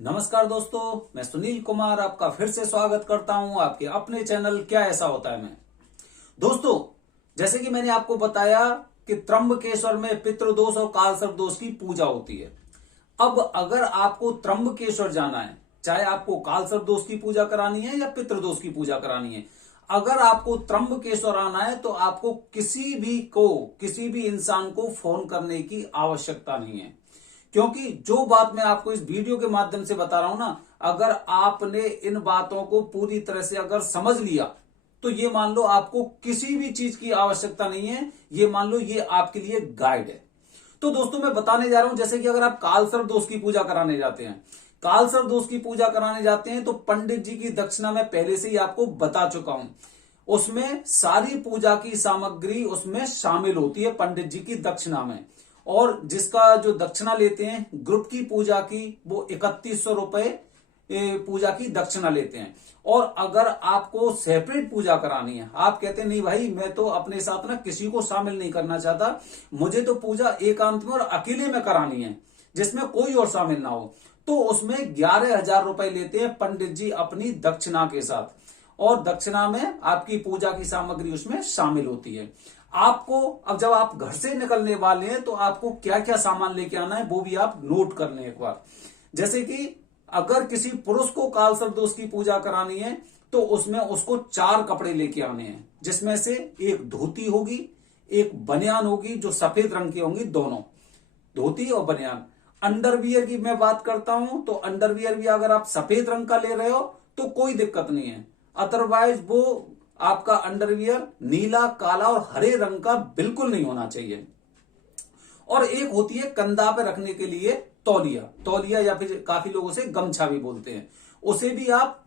नमस्कार दोस्तों, मैं सुनील कुमार आपका फिर से स्वागत करता हूं आपके अपने चैनल क्या ऐसा होता है में। दोस्तों, जैसे कि मैंने आपको बताया कि त्र्यंबकेश्वर में पितृदोष और कालसर्प दोष की पूजा होती है। अब अगर आपको त्र्यंबकेश्वर जाना है, चाहे आपको कालसर्प दोष की पूजा करानी है या पितृदोष की पूजा करानी है, अगर आपको त्र्यंबकेश्वर आना है तो आपको किसी भी इंसान को फोन करने की आवश्यकता नहीं है। क्योंकि जो बात मैं आपको इस वीडियो के माध्यम से बता रहा हूं ना, अगर आपने इन बातों को पूरी तरह से अगर समझ लिया तो ये मान लो आपको किसी भी चीज की आवश्यकता नहीं है। ये मान लो ये आपके लिए गाइड है। तो दोस्तों, मैं बताने जा रहा हूं, जैसे कि अगर आप कालसर्प दोष की पूजा कराने जाते हैं, कालसर्प दोष की पूजा कराने जाते हैं तो पंडित जी की दक्षिणा मैं पहले से ही आपको बता चुका हूं। उसमें सारी पूजा की सामग्री उसमें शामिल होती है पंडित जी की दक्षिणा में। और जिसका जो दक्षिणा लेते हैं ग्रुप की पूजा की, वो 3100 रुपए पूजा की दक्षिणा लेते हैं। और अगर आपको सेपरेट पूजा करानी है, आप कहते हैं नहीं भाई मैं तो अपने साथ ना किसी को शामिल नहीं करना चाहता, मुझे तो पूजा एकांत में और अकेले में करानी है जिसमें कोई और शामिल ना हो, तो उसमें 11,000 रुपए लेते हैं पंडित जी अपनी दक्षिणा के साथ। और दक्षिणा में आपकी पूजा की सामग्री उसमें शामिल होती है। आपको अब जब आप घर से निकलने वाले हैं तो आपको क्या क्या सामान लेके आना है वो भी आप नोट कर लें एक बार। जैसे कि अगर किसी पुरुष को कालसर्प दोष की पूजा करानी है तो उसमें उसको 4 कपड़े लेके आने हैं, जिसमें से एक धोती होगी, एक बनियान होगी जो सफेद रंग की होंगी, दोनों धोती और बनियान। अंडरवियर की मैं बात करता हूं तो अंडरवियर भी अगर आप सफेद रंग का ले रहे हो तो कोई दिक्कत नहीं है, अदरवाइज वो आपका अंडरवियर नीला, काला और हरे रंग का बिल्कुल नहीं होना चाहिए। और एक होती है कंधा पे रखने के लिए तौलिया या फिर काफी लोग उसे गमछा भी बोलते हैं, उसे भी आप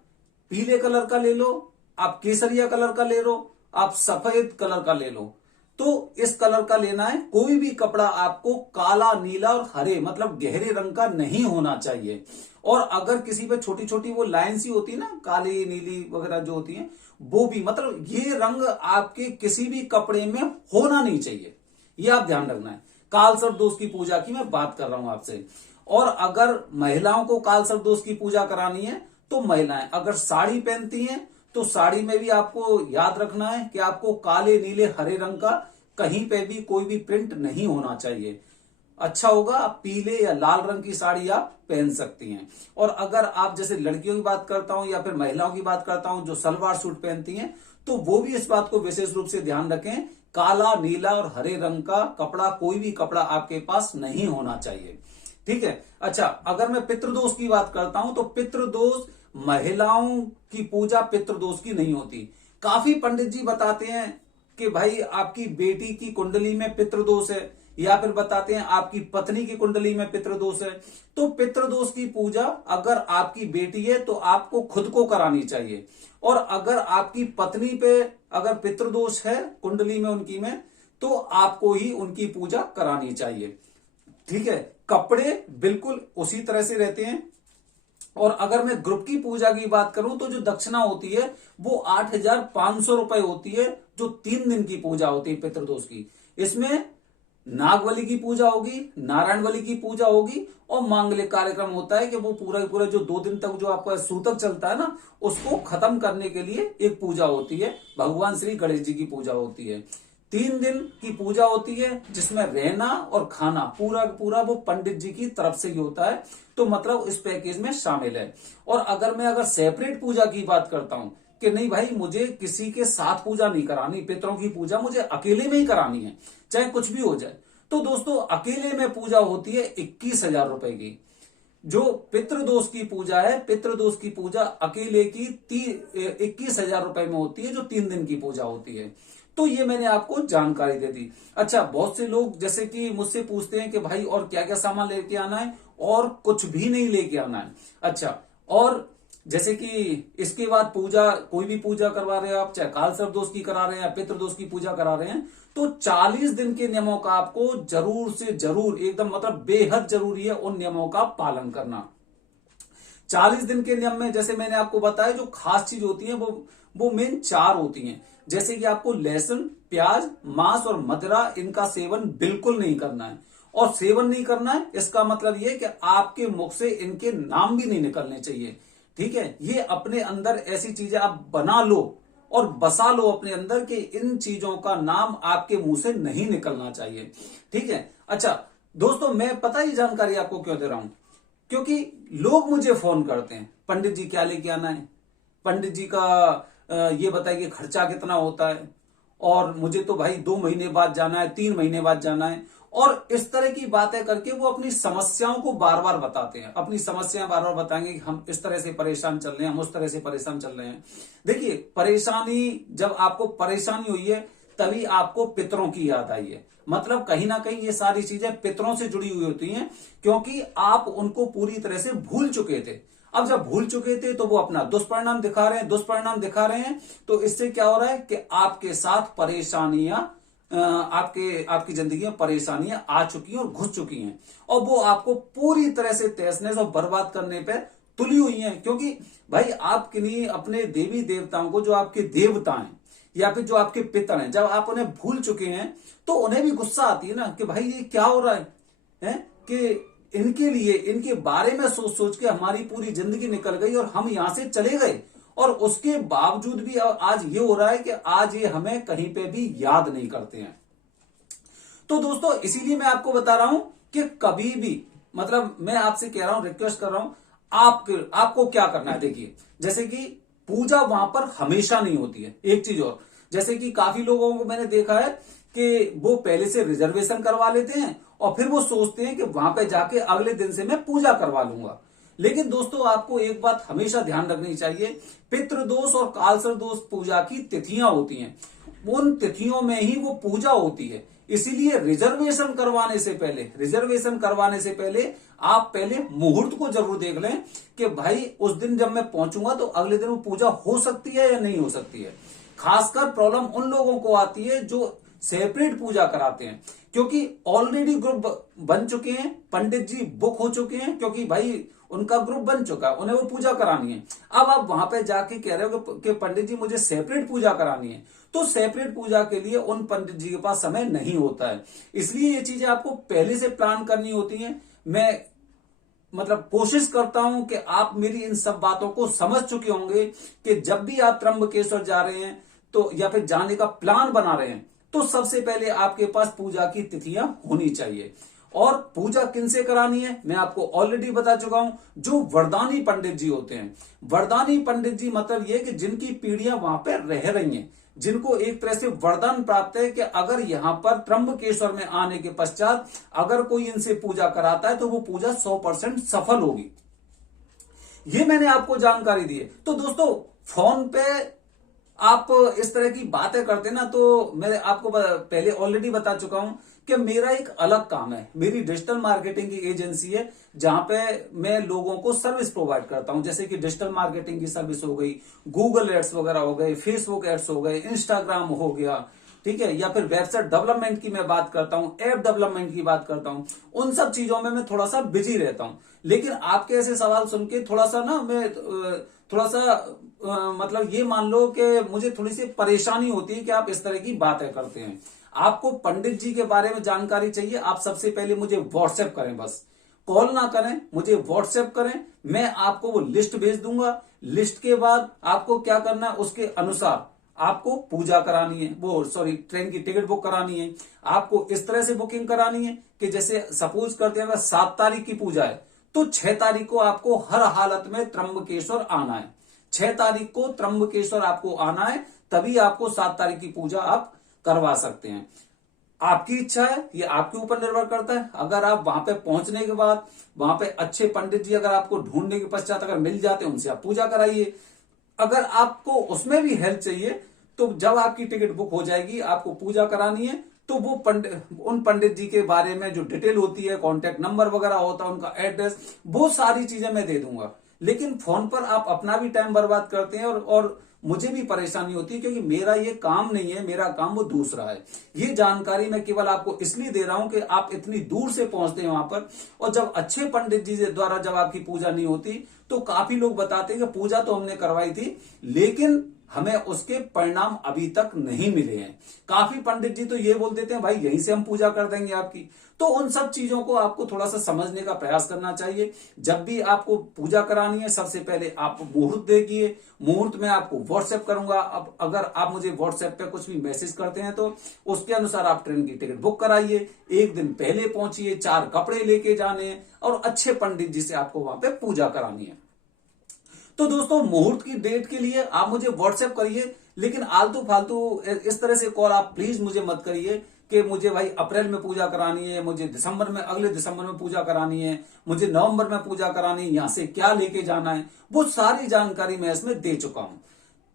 पीले कलर का ले लो, आप केसरिया कलर का ले लो, आप सफेद कलर का ले लो। तो इस कलर का लेना है। कोई भी कपड़ा आपको काला, नीला और हरे मतलब गहरे रंग का नहीं होना चाहिए। और अगर किसी पे छोटी छोटी वो लाइन सी होती है ना, काली नीली वगैरह जो होती है, वो भी मतलब ये रंग आपके किसी भी कपड़े में होना नहीं चाहिए। ये आप ध्यान रखना है। कालसर्प दोष की पूजा की मैं बात कर रहा हूं आपसे। और अगर महिलाओं को कालसर्प दोष की पूजा करानी है तो महिलाएं अगर साड़ी पहनती हैं तो साड़ी में भी आपको याद रखना है कि आपको काले, नीले, हरे रंग का कहीं पे भी कोई भी प्रिंट नहीं होना चाहिए। अच्छा होगा आप पीले या लाल रंग की साड़ी आप पहन सकती हैं। और अगर आप जैसे लड़कियों की बात करता हूं या फिर महिलाओं की बात करता हूं जो सलवार सूट पहनती हैं, तो वो भी इस बात को विशेष रूप से ध्यान रखें, काला, नीला और हरे रंग का कपड़ा, कोई भी कपड़ा आपके पास नहीं होना चाहिए। ठीक है। अच्छा, अगर मैं पितृदोष की बात करता हूं तो पितृदोष महिलाओं की पूजा पितृदोष की नहीं होती। काफी पंडित जी बताते हैं कि भाई आपकी बेटी की कुंडली में पितृदोष है, या फिर बताते हैं आपकी पत्नी की कुंडली में पितृदोष है। तो पितृदोष की पूजा अगर आपकी बेटी है तो आपको खुद को करानी चाहिए। और अगर आपकी पत्नी पे अगर पितृदोष है कुंडली में उनकी में, तो आपको ही उनकी पूजा करानी चाहिए। ठीक है। कपड़े बिल्कुल उसी तरह से रहते हैं। और अगर मैं ग्रुप की पूजा की बात करूं तो जो दक्षिणा होती है वो 8,500 रुपए होती है, जो 3 दिन की पूजा होती है पितृदोष की। इसमें नागबलि की पूजा होगी, नारायण बलि की पूजा होगी और मांगलिक कार्यक्रम होता है कि वो पूरा जो 2 दिन तक जो आपका सूतक चलता है ना, उसको खत्म करने के लिए एक पूजा होती है, भगवान श्री गणेश जी की पूजा होती है। 3 दिन की पूजा होती है जिसमें रहना और खाना पूरा वो पंडित जी की तरफ से ही होता है, तो मतलब इस पैकेज में शामिल है। और अगर सेपरेट पूजा की बात करता हूं कि नहीं भाई मुझे किसी के साथ पूजा नहीं करानी, पितरों की पूजा मुझे अकेले में ही करानी है, चाहे कुछ भी हो जाए, तो दोस्तों अकेले में पूजा होती है 21,000 रुपए की। जो पितृदोष की पूजा है, पितृदोष की पूजा अकेले की 21,000 रुपए में होती है, जो 3 दिन की पूजा होती है। तो ये मैंने आपको जानकारी दे दी। अच्छा, बहुत से लोग जैसे कि मुझसे पूछते हैं कि भाई और क्या क्या सामान लेके आना है, और कुछ भी नहीं लेके आना है। अच्छा, और जैसे कि इसके बाद पूजा, कोई भी पूजा करवा रहे हो आप, चाहे कालसर्प दोष की करा रहे हैं या पितृदोष की पूजा करा रहे हैं, तो 40 दिन के नियमों का आपको जरूर से जरूर, एकदम मतलब बेहद जरूरी है उन नियमों का पालन करना। 40 दिन के नियम में जैसे मैंने आपको बताया जो खास चीज होती है वो मेन 4 होती हैं। जैसे कि आपको लहसुन, प्याज, मांस और मदिरा इनका सेवन बिल्कुल नहीं करना है। और सेवन नहीं करना है, इसका मतलब ये कि आपके मुख से इनके नाम भी नहीं निकलने चाहिए। ठीक है, ये अपने अंदर ऐसी चीजें आप बना लो और बसा लो अपने अंदर कि इन चीजों का नाम आपके मुंह से नहीं निकलना चाहिए। ठीक है। अच्छा दोस्तों, मैं पता ही जानकारी आपको क्यों दे रहा हूं, क्योंकि लोग मुझे फोन करते हैं, पंडित जी क्या लेके आना है, पंडित जी का ये बताइए खर्चा कितना होता है, और मुझे तो भाई 2 महीने बाद जाना है, 3 महीने बाद जाना है, और इस तरह की बातें करके वो अपनी समस्याओं को बार बार बताते हैं। अपनी समस्याएं बार बार बताएंगे कि हम इस तरह से परेशान चल रहे हैं, हम उस तरह से परेशान चल रहे हैं। देखिए, परेशानी, जब आपको परेशानी हुई है तभी आपको पितरों की याद आई है। मतलब कहीं ना कहीं ये सारी चीजें पितरों से जुड़ी हुई होती हैं, क्योंकि आप उनको पूरी तरह से भूल चुके थे। अब जब भूल चुके थे तो वो अपना दुष्परिणाम दिखा रहे हैं, तो इससे क्या हो रहा है कि आपके साथ परेशानियां, आपकी जिंदगी में परेशानियां आ चुकी हैं और घुस चुकी हैं, और वो आपको पूरी तरह से तहस नहस और बर्बाद करने पर तुली हुई हैं। क्योंकि भाई आप किन्हीं अपने देवी देवताओं को, जो आपके देवता हैं या फिर जो आपके पितर हैं, जब आप उन्हें भूल चुके हैं तो उन्हें भी गुस्सा आती है ना कि भाई ये क्या हो रहा है कि इनके लिए, इनके बारे में सोच सोच के हमारी पूरी जिंदगी निकल गई और हम यहां से चले गए, और उसके बावजूद भी आज ये हो रहा है कि आज ये हमें कहीं पे भी याद नहीं करते हैं। तो दोस्तों, इसीलिए मैं आपको बता रहा हूं कि कभी भी, मतलब मैं आपसे कह रहा हूं, रिक्वेस्ट कर रहा हूं, आपको क्या करना है। देखिए, जैसे कि पूजा वहां पर हमेशा नहीं होती है। एक चीज और, जैसे कि काफी लोगों को मैंने देखा है कि वो पहले से रिजर्वेशन करवा लेते हैं और फिर वो सोचते हैं कि वहां पे जाके अगले दिन से मैं पूजा करवा लूंगा। लेकिन दोस्तों, आपको एक बात हमेशा ध्यान रखनी चाहिए, पितृदोष और कालसर्प दोष पूजा की तिथियां होती हैं, उन तिथियों में ही वो पूजा होती है। इसीलिए रिजर्वेशन करवाने से पहले आप पहले मुहूर्त को जरूर देख लें कि भाई उस दिन जब मैं पहुंचूंगा तो अगले दिन वो पूजा हो सकती है या नहीं हो सकती है। खासकर प्रॉब्लम उन लोगों को आती है जो सेपरेट पूजा कराते हैं, क्योंकि ऑलरेडी ग्रुप बन चुके हैं, पंडित जी बुक हो चुके हैं, क्योंकि भाई उनका ग्रुप बन चुका है, उन्हें वो पूजा करानी है। अब आप वहां पे जाके कह रहे हो कि पंडित जी मुझे सेपरेट पूजा करानी है, तो सेपरेट पूजा के लिए उन पंडित जी के पास समय नहीं होता है। इसलिए ये चीजें आपको पहले से प्लान करनी होती हैं। मैं मतलब कोशिश करता हूं कि आप मेरी इन सब बातों को समझ चुके होंगे कि जब भी आप त्र्यंबकेश्वर जा रहे हैं तो, या फिर जाने का प्लान बना रहे हैं, तो सबसे पहले आपके पास पूजा की तिथियां होनी चाहिए। और पूजा किनसे करानी है मैं आपको ऑलरेडी बता चुका हूं, जो वरदानी पंडित जी होते हैं। वरदानी पंडित जी मतलब ये कि जिनकी पीढ़ियां वहां पर रह रही हैं, जिनको एक तरह से वरदान प्राप्त है कि अगर यहां पर त्र्यंबकेश्वर में आने के पश्चात अगर कोई इनसे पूजा कराता है तो वो पूजा 100% सफल होगी। ये मैंने आपको जानकारी दी है। तो दोस्तों, फोन पे आप इस तरह की बातें करते ना, तो मैं आपको पहले ऑलरेडी बता चुका हूं कि मेरा एक अलग काम है। मेरी डिजिटल मार्केटिंग की एजेंसी है, जहां पे मैं लोगों को सर्विस प्रोवाइड करता हूं, जैसे कि डिजिटल मार्केटिंग की सर्विस हो गई, गूगल एड्स वगैरह हो गए, फेसबुक एड्स हो गए, इंस्टाग्राम हो गया, ठीक है, या फिर वेबसाइट डेवलपमेंट की मैं बात करता हूं, ऐप डेवलपमेंट की बात करता हूं। उन सब चीजों में मैं थोड़ा सा बिजी रहता हूं। लेकिन आपके ऐसे सवाल सुन के थोड़ा सा ना, मैं थोड़ा सा मतलब ये मान लो कि मुझे थोड़ी सी परेशानी होती है कि आप इस तरह की बातें करते हैं। आपको पंडित जी के बारे में जानकारी चाहिए, आप सबसे पहले मुझे व्हाट्सएप करें, बस कॉल ना करें, मुझे व्हाट्सएप करें, मैं आपको वो लिस्ट भेज दूंगा। लिस्ट के बाद आपको क्या करना है, उसके अनुसार आपको पूजा करानी है, ट्रेन की टिकट बुक करानी है। आपको इस तरह से बुकिंग करानी है कि जैसे सपोज करते हैं अगर 7 तारीख की पूजा है तो 6 तारीख को आपको हर हालत में त्र्यंबकेश्वर आना है। 6 तारीख को त्र्यंबकेश्वर आपको आना है, तभी आपको 7 तारीख की पूजा आप करवा सकते हैं। आपकी इच्छा है, ये आपके ऊपर निर्भर करता है। अगर आप वहां पे पहुंचने के बाद वहां पे अच्छे पंडित जी अगर आपको ढूंढने के पश्चात अगर मिल जाते हैं, उनसे आप पूजा कराइए। अगर आपको उसमें भी हेल्प चाहिए तो जब आपकी टिकट बुक हो जाएगी, आपको पूजा करानी है, तो वो उन पंडित जी के बारे में जो डिटेल होती है, कॉन्टेक्ट नंबर वगैरह होता है, उनका एड्रेस, वो सारी चीजें मैं दे दूंगा। लेकिन फोन पर आप अपना भी टाइम बर्बाद करते हैं और मुझे भी परेशानी होती है, क्योंकि मेरा ये काम नहीं है, मेरा काम वो दूसरा है। ये जानकारी मैं केवल आपको इसलिए दे रहा हूं कि आप इतनी दूर से पहुंचते हैं वहां पर, और जब अच्छे पंडित जी द्वारा जब आपकी पूजा नहीं होती तो काफी लोग बताते हैं कि पूजा तो हमने करवाई थी, लेकिन हमें उसके परिणाम अभी तक नहीं मिले हैं। काफी पंडित जी तो ये बोल देते हैं भाई यहीं से हम पूजा कर देंगे आपकी। तो उन सब चीजों को आपको थोड़ा सा समझने का प्रयास करना चाहिए। जब भी आपको पूजा करानी है, सबसे पहले आप मुहूर्त देखिए। मुहूर्त में आपको व्हाट्सएप करूंगा। अब अगर आप मुझे व्हाट्सएप पे कुछ भी मैसेज करते हैं तो उसके अनुसार आप ट्रेन की टिकट बुक कराइए। एक दिन पहले पहुंचिए, 4 कपड़े लेके जाने हैं और अच्छे पंडित जी से आपको वहां पे पूजा करानी है। तो दोस्तों, मुहूर्त की डेट के लिए आप मुझे व्हाट्सएप करिए, लेकिन आलतू फालतू इस तरह से कॉल आप प्लीज मुझे मत करिए कि मुझे भाई अप्रैल में पूजा करानी है, मुझे दिसंबर में, अगले दिसंबर में पूजा करानी है, मुझे नवंबर में पूजा करानी है, यहां से क्या लेके जाना है, वो सारी जानकारी मैं इसमें दे चुका हूं।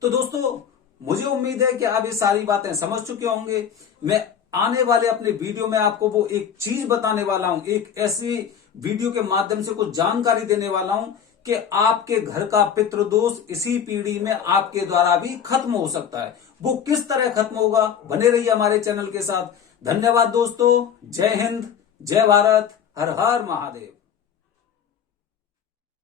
तो दोस्तों, मुझे उम्मीद है कि आप ये सारी बातें समझ चुके होंगे। मैं आने वाले अपने वीडियो में आपको वो एक चीज बताने वाला हूं, एक ऐसी वीडियो के माध्यम से कुछ जानकारी देने वाला हूं कि आपके घर का पितृदोष इसी पीढ़ी में आपके द्वारा भी खत्म हो सकता है। वो किस तरह खत्म होगा, बने रहिए हमारे चैनल के साथ। धन्यवाद दोस्तों। जय हिंद, जय भारत, हर हर महादेव।